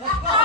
Let's.